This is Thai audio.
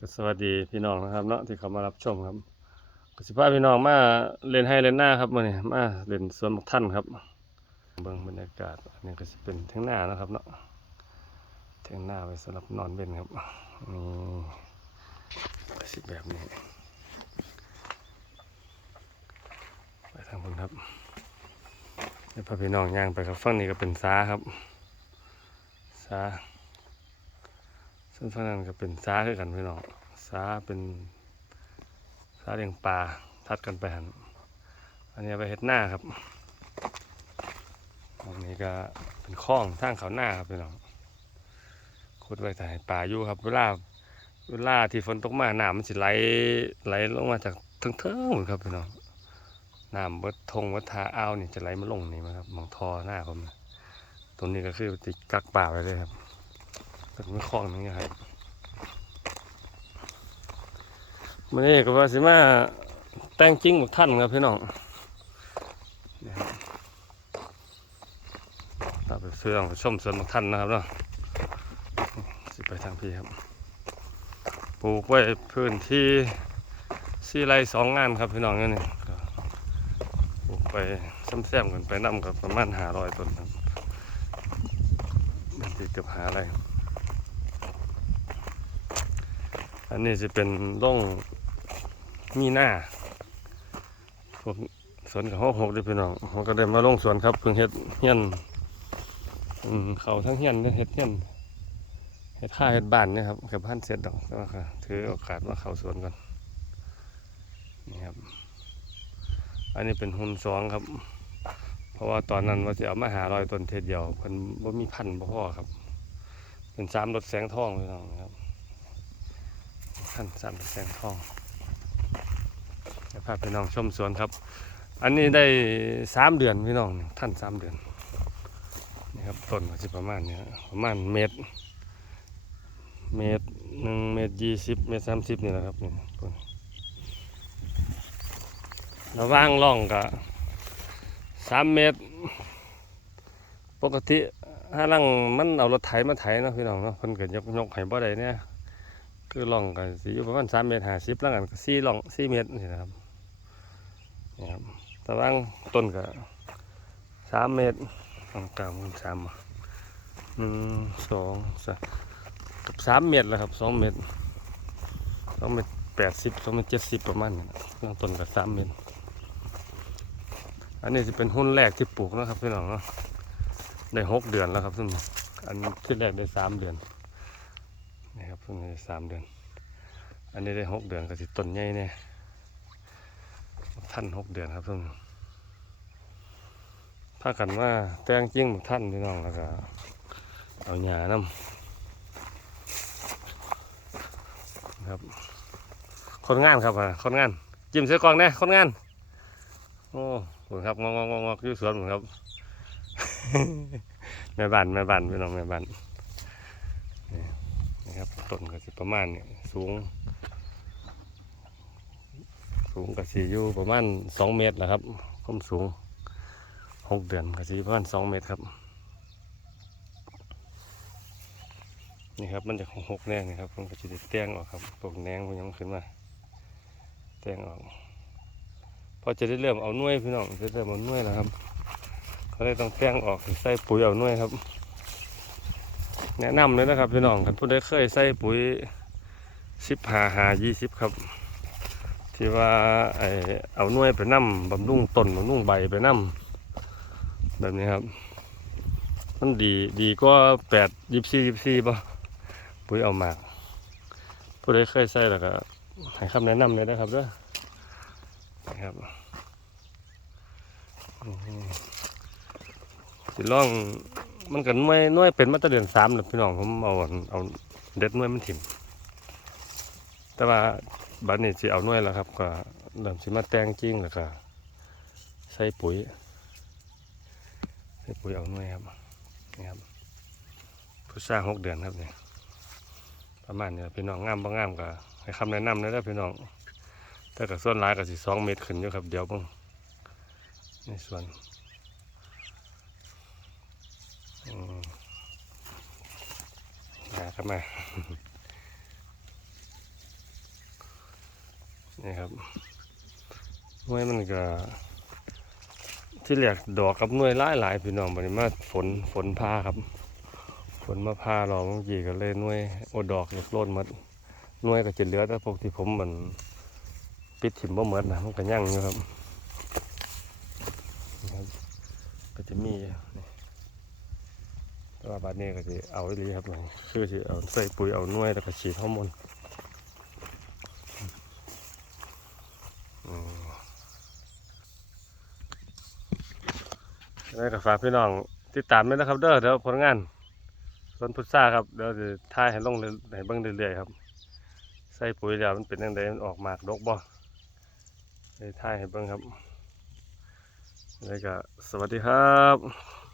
ก็สวัสดีพี่น้องนะครับเนาะที่เขามารับชมครับกสิพาพี่น้องมาเล่นให้เล่นหน้าครับมื้อนี้มาเล่นสวนบักท่านครับเบิ่งบรรยากาศอันนี้ก็สิเป็นเทียงหน้านะครับเนาะเทียงหน้าไว้สำหรับนอนเล่นครับนี่ก็สิแบบนี้ไปทางบนครับเดี๋ยวพาพี่น้องย่างไปครับฝั่งนี้ก็เป็นซาครับซา ส่วนฝั่งนั้นก็เป็นซาคือกันพี่น้องซาเป็นซาเลี้ยงปลาทัดกันไปหันอันนี้ไปเฮ็ดหน้าครับอันนี้ก็เป็นคลองทางเขาหน้าครับพี่น้องขุดไว้แต่ปลาอยู่ครับเวลาเวลาที่ฝนตกมาน้ำมันสิไหลไหลลงมาจากเทิงๆหมดครับพี่น้องน้ำวัดทงวัดทาอ้าวนี่จะไหลมาลงนี่มาครับหมองทอหน้าผมตรงนี้ก็คือติดกักป่าไว้เลยครับ เป็นไม่คล้องนึงครับมันนี่ก็ว่าสิมาแต่งจริงกับท่านครับพี่น้องนี่ครับเราไปเฟื่องชมสวนของท่านนะครับเนาะสิไปทางพี่ครับ ปลูกไว้พื้นที่สี่ไร่สองงานครับพี่น้องนี่ปลูกไปแซมกันไปนํกับประมาณหาร้อยต้นครับมันติดกับหาอะไร อันนี้จะเป็นร่องมีหน้าพวกสวนกับหกหกด้วยพี่น้องเขาก็ได้มาลงสวนครับเพิ่งเฮ็ดเฮียนอืมเขาทั้งเฮียนเฮ็ดเฮียนเฮ็ดค่าเฮ็ดบ้านเนี่ยครับกับบ้านเสร็จดอกแต่ว่าก็ถือโอกาสมาเข้าสวนก่อนนี่ครับ อันนี้เป็นหุ่นสองครับ เพราะว่าตอนนั้นว่าจะเอามาหาลอยต้นเทศเดียวเพิ่นบ่มีพันธุ์บ่พอครับ เป็นสามรถแสงทองพี่น้องครับ ท่านสันแสงทองเดี๋ยวพาพี่น้องชมสวนครับ อันนี้ได้สามเดือนพี่น้องท่านสามเดือนนี่ครับต้นก็จะประมาณนี้ฮะประมาณเมตร เมตรหนึ่งเมตรยี่สิบเมตรสามสิบนี่แหละครับนี่ต้นระว่างร่องก็สามเมตร ปกติถ้าลังมันเอารถไถมาไถเนาะพี่น้องเนาะเพิ่นก็ยกยกให้บ่ได้เนี่ย คือล่องกันสิอยู่ประมาณสามเมตรห้าสิบแล้วกันสี่ล่องสี่เมตรนี่นะครับนี่ครับแต่ว่างต้นก็สามเมตรตรงกลางมันสามอะหนึ่งสองสามกับสามเมตรแล้วครับสองเมตรสองเมตรแปดสิบสองเมตรเจ็ดสิบประมาณนี้ล่องต้นก็สามเมตร อันนี้จะเป็นหุ้นแรกที่ปลูกนะครับพี่น้องเนาะได้หกเดือนแล้วครับซึ่งอันที่แรกได้สามเดือน นี่ครับเพิ่งได้สามเดือน อันนี้ได้หกเดือนก็สิต้นใหญ่เนี่ยท่านหกเดือนครับเพิ่งถ้ากันว่าแตงจริงบักท่านพี่น้องแล้วก็เอาหญ้าน้ำครับ คนงานครับอะคนงาน จิ้มเสื้อกองแน่คนงาน โอ้โหครับงอกงอกงอกยู่สวนผมครับแม่บ้านแม่บ้านพี่น้องแม่บ้าน ครับต้นก็สิประมาณนี้สูง สูงก็สิอยู่ประมาณสองเมตรแหละครับความสูงหกเดือนก็สิประมาณสองเมตรครับ นี่ครับมันจะหกหกแน่นี่ครับมันก็จะได้แต้งออกครับพวกแนงพวกนี้มันขึ้นมาแต้งออกพอจะได้เริ่มเอาหน่วยพี่น้องจะเริ่มเอาหน่วยแล้วครับเขาเลยต้องแต้งออกใส่ปุ๋ยเอาหน่วยครับ แนะนำเลยนะครับพี่น้องกันผู้ใดเคยใส่ปุ๋ยสิบหาหายี่สิบครับ ที่ว่าไอเอาหน่วยไปนํบำรุงต้นบำรุงใบไปนํแบบนี้ครับ มันดีดีก็แปดยี่สี่ยี่สี่ป่ะปุ๋ยเอามาก ผู้ใดเคยใส่แล้วก็ให้คำแนะนำเลยนะครับเด้อนะครับอืมสิลอง มันก็น่วยน่วยเป็นมาตรเดือนสามแหละพี่น้องผมเอาเอาเด็ดน่วยมันถิ่มแต่ว่าบัดนี้สิเอาน่วยแล้วครับ ก็เริ่มสิมาแต่งจริงแล้วก็ใส่ปุ๋ยใส่ปุ๋ยเอาน่วยครับนี่ครับผู้สร้างหกเดือนครับเนี่ยประมาณนี้พี่น้องงามบ่งงามก็ให้คำแนะนำเลยนะพี่น้องแต่กับส่วนหลายก็สิสองเมตรขึ้นอยู่ครับเดี๋ยวเบิ่งในส่วน อืมมาครับมา นี่ครับหน่วยมันก็ที่เรียกดอกกับหน่วยหลายหลายพี่น้องบัดนี้มาฝนฝนพาครับ ฝนมาพาเราเมื่อกี้ก็เลยหน่วยโอดอกอยากโลนมดหน่วยก็จะเหลือแต่พวกที่ผมมันปิดถิ่มบ่หมดนะมันก็ยั่งอยู่ครับ ก็จะมีนี่ ว่าบาดนี้ก็จะเอาอีหลีครับนี่คือจะเอาใส่ปุ๋ยเอาน่วยแล้วก็ฉีดฮอร์โมนอืมแล้วก็ฝากพี่น้องติดตามด้วยนะครับ เด้อเดี๋ยวผลงานสวนพุทราครับเดี๋ยวจะถ่ายให้ลงเรื่อยให้เบิ่งเรื่อยๆครับใส่ปุ๋ยแล้วมันเป็นยังไงมันออกหมากดกบ่เลยถ่ายให้เบิ่งครับแล้วก็สวัสดีครับ